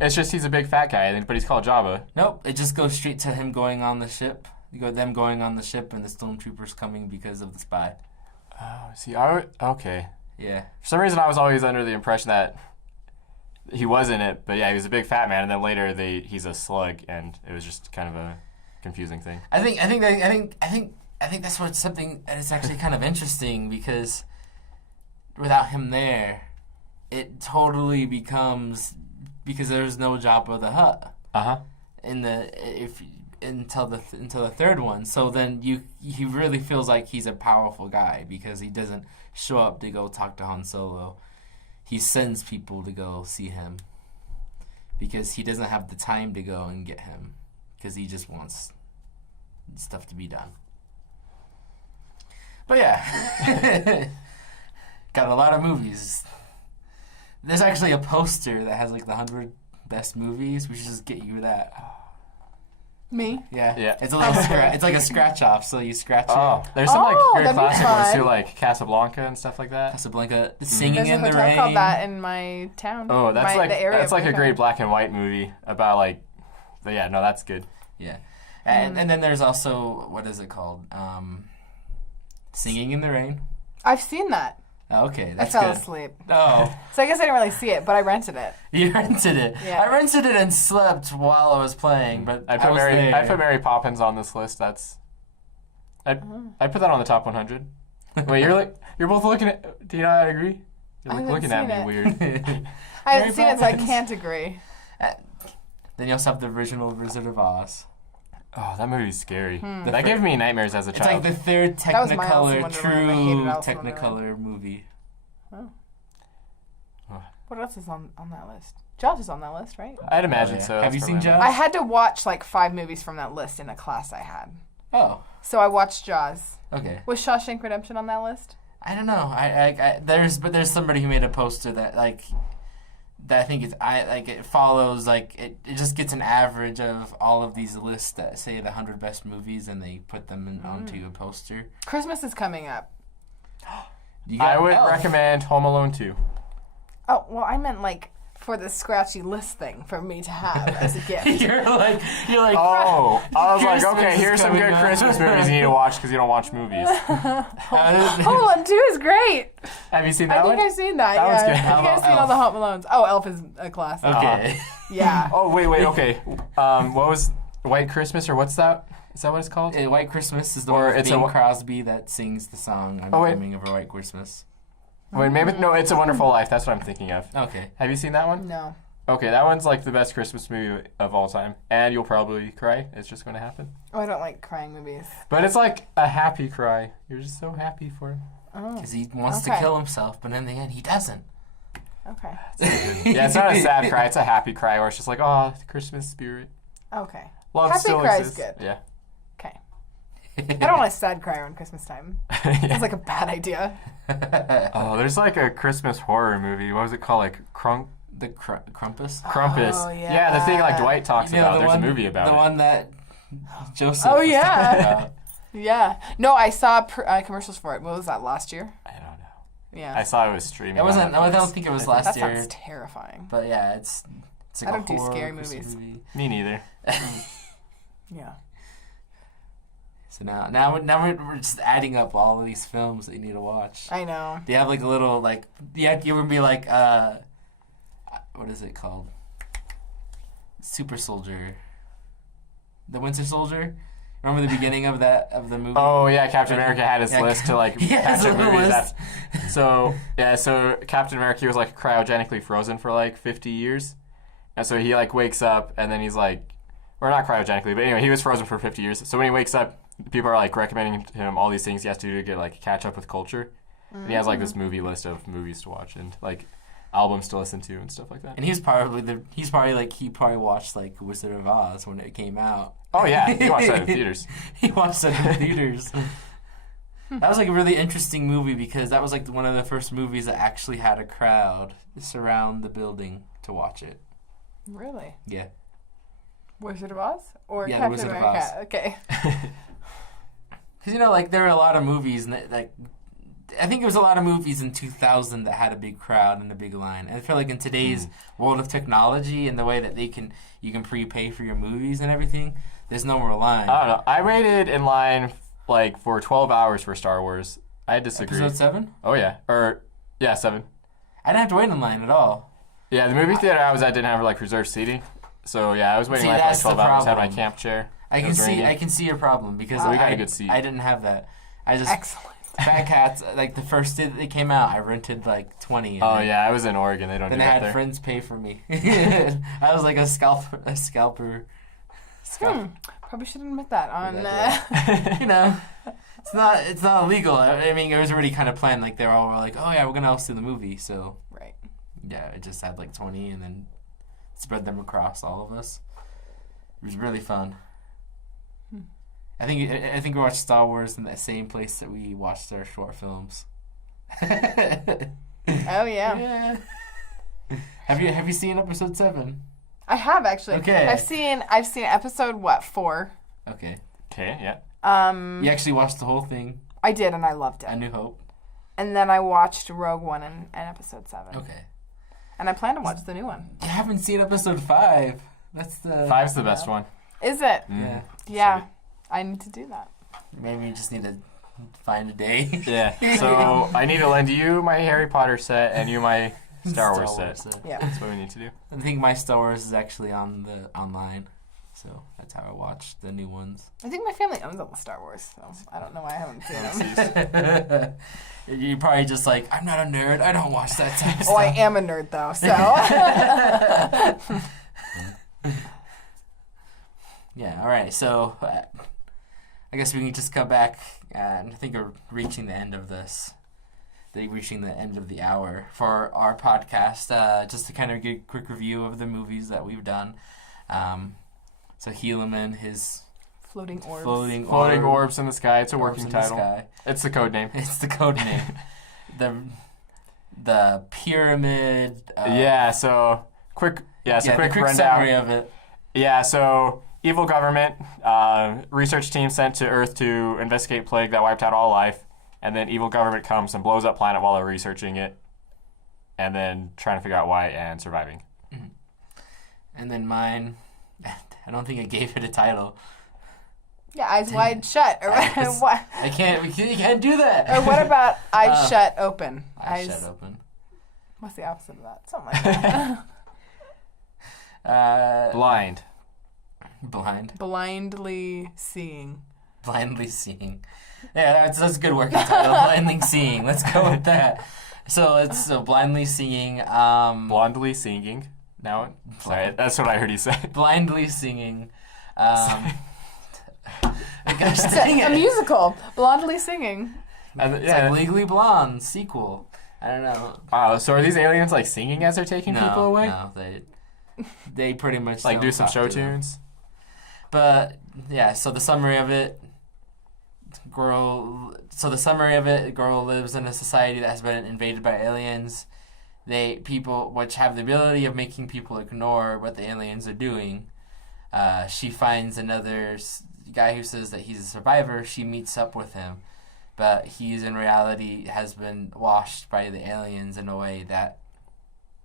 It's just he's a big fat guy, but he's called Jabba. Nope, it just goes straight to him going on the ship. Them going on the ship and the stormtroopers coming because of the spy. Oh, see, okay. Yeah. For some reason, I was always under the impression that he was in it, but yeah, he was a big fat man, and then later he's a slug, and it was just kind of confusing thing. I think that's what's something that is actually kind of interesting because without him there, it totally becomes because there's no Jabba the Hutt. Until the third one. So then he really feels like he's a powerful guy because he doesn't show up to go talk to Han Solo. He sends people to go see him because he doesn't have the time to go and get him because he just wants stuff to be done. But yeah, got a lot of movies. There's actually a poster that has like the 100 best movies. We should just get you that. Me? Yeah. It's a little it's like a scratch off, so you scratch it. There's some like great that'd be classic ones fun. too, like Casablanca and stuff like that. Casablanca, Singing There's in a the hotel Rain. called that in my town. Oh, that's the area that's of like my a town. great black and white movie about like. But yeah, no, that's good. Yeah, and then there's also what is it called? Singing in the Rain. I've seen that. Oh, okay, that's I fell good. asleep. Oh, So I guess I didn't really see it, but I rented it. you rented it. Yeah. I rented it and slept while I was playing, but I was put there. Mary Poppins on this list. I put that on the top 100. Wait, you're both looking at. Do you not agree? You're I like haven't looking at me seen weird. I haven't Mary seen it, so I Poppins. can't agree. Then you also have the original Wizard of Oz. Oh, that movie's scary. Hmm. That gave me nightmares as a It's child. like the third That was my Alice in Technicolor, Wonderland. I hated true Alice in Wonderland. Technicolor movie. What else is on that list? Jaws is on that list, right? I'd imagine Oh, yeah. so. Have That's you probably seen on Jaws? I had to watch like 5 movies from that list in a class I had. Oh, So I watched Jaws. okay. Was Shawshank Redemption on that list? I don't know. There's somebody who made a poster that I think it follows it just gets an average of all of these lists that say the 100 best movies and they put them onto a poster. Christmas is coming up. I would Elf. recommend Home Alone 2. Oh, well, I meant like for the scratchy list thing for me to have as a gift. you're like Oh, I was like, Christmas okay, is here's some coming good up. Christmas movies you need to watch because you don't watch movies. Home Alone 2 is great. Have you seen I that think one? I've seen that. That one's Yeah, good. I think How I've about seen all the Elf? Home Alones. Oh, Elf is a classic. okay. Yeah. Oh, wait, okay. What was White Christmas, or what's that? Is that what it's called? White Christmas is the Or one with it's a Bing wha- Crosby that sings the song I'm Oh, wait. Dreaming of a White Christmas. Wait, maybe no. It's a Wonderful Life. That's what I'm thinking of. Okay. Have you seen that one? No. Okay, that one's like the best Christmas movie of all time, and you'll probably cry. It's just going to happen. Oh, I don't like crying movies. But it's like a happy cry. You're just so happy for him. Oh, Because he wants to Okay. kill himself, but in the end he doesn't. okay. Yeah, it's not a sad cry. It's a happy cry where it's just like, oh, the Christmas spirit. Okay. Love Happy still cry is exists. good. Yeah. Okay. I don't want a sad cry around Christmas time. Yeah. It's like a bad idea. Oh, there's like a Christmas horror movie. What was it called? Like The Krampus? Krampus. Oh, yeah, the thing like yeah. Dwight talks You know, about. the There's one- a movie about the it. one that Joseph Oh, was yeah. talking about. Yeah. No, I saw commercials for it. What was that, last year? I don't know. Yeah. I saw it was streaming. It wasn't. on No, I Netflix. don't think it was I last That year. sounds terrifying. But yeah, it's like I a don't do horror scary Christmas movies. movie. Me neither. Yeah. So now we're just adding up all of these films that you need to watch. I know. They have like a little you would be like what is it called? Super Soldier. The Winter Soldier. Remember the beginning of the movie? Oh yeah, Captain America had his Yeah, list to like he has catch a up little movies. list. So Captain America was like cryogenically frozen for like 50 years, and so he like wakes up and then he's like, or not cryogenically, but anyway, he was frozen for 50 years. So when he wakes up, people are like recommending to him all these things he has to do to get like catch up with culture, and he has like this movie list of movies to watch and like albums to listen to and stuff like that. And he probably watched like Wizard of Oz when it came out. Oh yeah, he watched that in theaters. He watched that in theaters. That was like a really interesting movie because that was like one of the first movies that actually had a crowd surround the building to watch it. Really? Yeah. Wizard of Oz? Or Yeah, the Captain Wizard of America? Oz. Okay. Because there were a lot of movies and I think it was a lot of movies in 2000 that had a big crowd and a big line. And I feel like in today's world of technology and the way that you can prepay for your movies and everything, there's no more line. I don't know. I waited in line like for 12 hours for Star Wars. I disagree. Episode 7? Oh yeah, 7. I didn't have to wait in line at all. Yeah, the movie theater I was at didn't have like reserved seating, So yeah, I was waiting See, like, for like that's the 12 hours. Had my problem. camp chair. I can see your problem because We got a good seat. I didn't have that. I just Excellent. Fat Cats, like the first day that they came out, I rented like 20. Oh yeah, I was in Oregon. They don't do Then I that had there. friends pay for me. I was like a scalper. Probably shouldn't admit that on. You know, it's not illegal. I mean, it was already kind of planned. Like they all were like, oh yeah, we're gonna all see the movie. So Right. yeah, it just had like 20, and then spread them across all of us. It was really fun. I think we watched Star Wars in the same place that we watched our short films. Oh yeah. Have you seen episode 7? I have actually. Okay. I've seen episode 4. Okay. Okay, yeah. You actually watched the whole thing. I did, and I loved it. A New Hope. And then I watched Rogue One and episode 7. Okay. And I plan to watch the new one. You haven't seen episode 5. That's the 5's the best one. Is it? Yeah. Yeah. I need to do that. Maybe you just need to find a day. Yeah. So I need to lend you my Harry Potter set and you my Star Wars set. Yeah. That's what we need to do. I think my Star Wars is actually on the online, so that's how I watch the new ones. I think my family owns all the Star Wars, so I don't know why I haven't seen them. You're probably just like, I'm not a nerd. I don't watch that type of Oh, I stuff. am a nerd though, so. Yeah. All right. So I guess we can just come back, and I think we're reaching the end of this. Reaching the end of the hour for our podcast. Just to kind of get a quick review of the movies that we've done. So Helaman, his Floating orbs. Floating orbs in the sky. It's a working title. It's the code name. It's the code name. the pyramid. So quick quick rundown. summary of it. Yeah, so evil government, research team sent to Earth to investigate plague that wiped out all life, and then evil government comes and blows up planet while they're researching it, and then trying to figure out why and surviving. Mm-hmm. And then mine, I don't think I gave it a title. Yeah, Eyes Wide Shut. Or what? You can't do that. Or what about Eyes Shut Open? Eyes Shut Open. What's the opposite of that? Something like that. Blind. Blindly seeing. Blindly seeing. Yeah, that's a good working title. Blindly seeing. Let's go with that. So it's blindly seeing. Blondly singing. Now, sorry, that's what I heard you say. Blindly singing. Gosh, It's dang a it. musical. Blondly singing. It's like Legally Blonde sequel. I don't know. Wow, so are these aliens like singing as they're taking people away? No, they pretty much Like don't do some talk show to them. tunes? But yeah, so the summary of it, girl lives in a society that has been invaded by aliens. People which have the ability of making people ignore what the aliens are doing. She finds another guy who says that he's a survivor. She meets up with him, but he's in reality has been washed by the aliens in a way that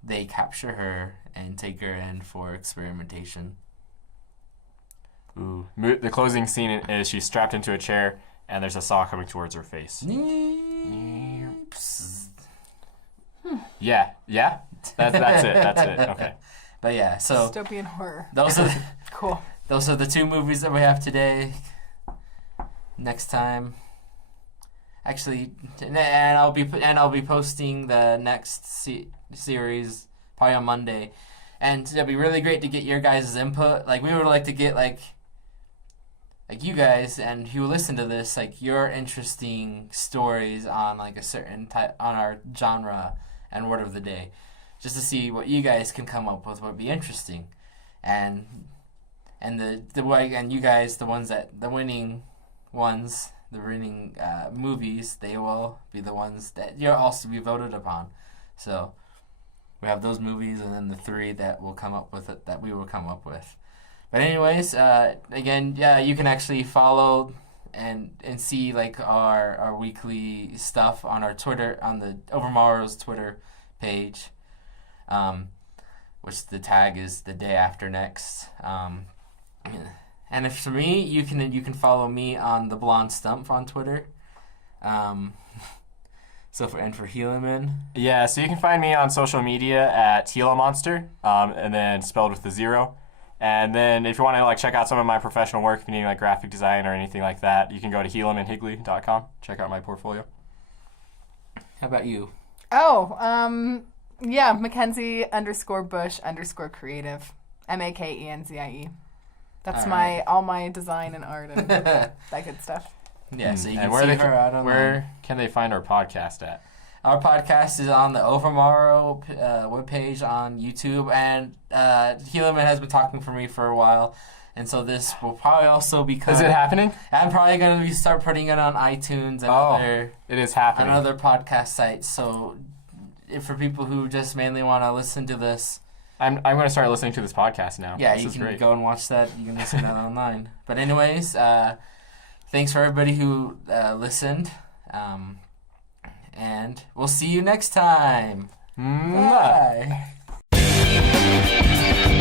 they capture her and take her in for experimentation. Ooh. The closing scene is she's strapped into a chair and there's a saw coming towards her face. Yeah. That's it. Okay. But yeah, so Dystopian horror. those are Cool. those are the two movies that we have today. Next time, actually, and I'll be posting the next series probably on Monday, and it'll be really great to get your guys' input. Like we would like to get like you guys and who listen to this, like your interesting stories on like a certain type on our genre and word of the day, just to see what you guys can come up with would be interesting, and you guys, the winning movies, they will be the ones that you'll also be voted upon. So we have those movies, and then the 3 that we will come up with. But anyways, again, yeah, you can actually follow and see like our weekly stuff on our Twitter, on the Overmorrow's Twitter page, which the tag is the day after next. And if for me, you can follow me on the Blonde Stump on Twitter. For Helaman. Yeah, so you can find me on social media at Gila Monster, and then spelled with the 0. And then if you want to like check out some of my professional work, if you need like graphic design or anything like that, you can go to helamandhigley.com. Check out my portfolio. How about you? Oh, yeah, Makenzie_Bush_creative. MAKENZIE. That's all my design and art and that good stuff. Yeah, so you can and where see her out on where can they find our podcast at? Our podcast is on the Overmorrow webpage on YouTube, and Helaman has been talking for me for a while, and so this will probably also be Is it happening? I'm probably going to start putting it on iTunes and it is happening. on other podcast sites. So for people who just mainly want to listen to this, I'm going to start listening to this podcast now. yeah, this you is can great. go and watch that. You can listen to that online. But anyways, thanks for everybody who listened. And we'll see you next time. Mwah. Bye.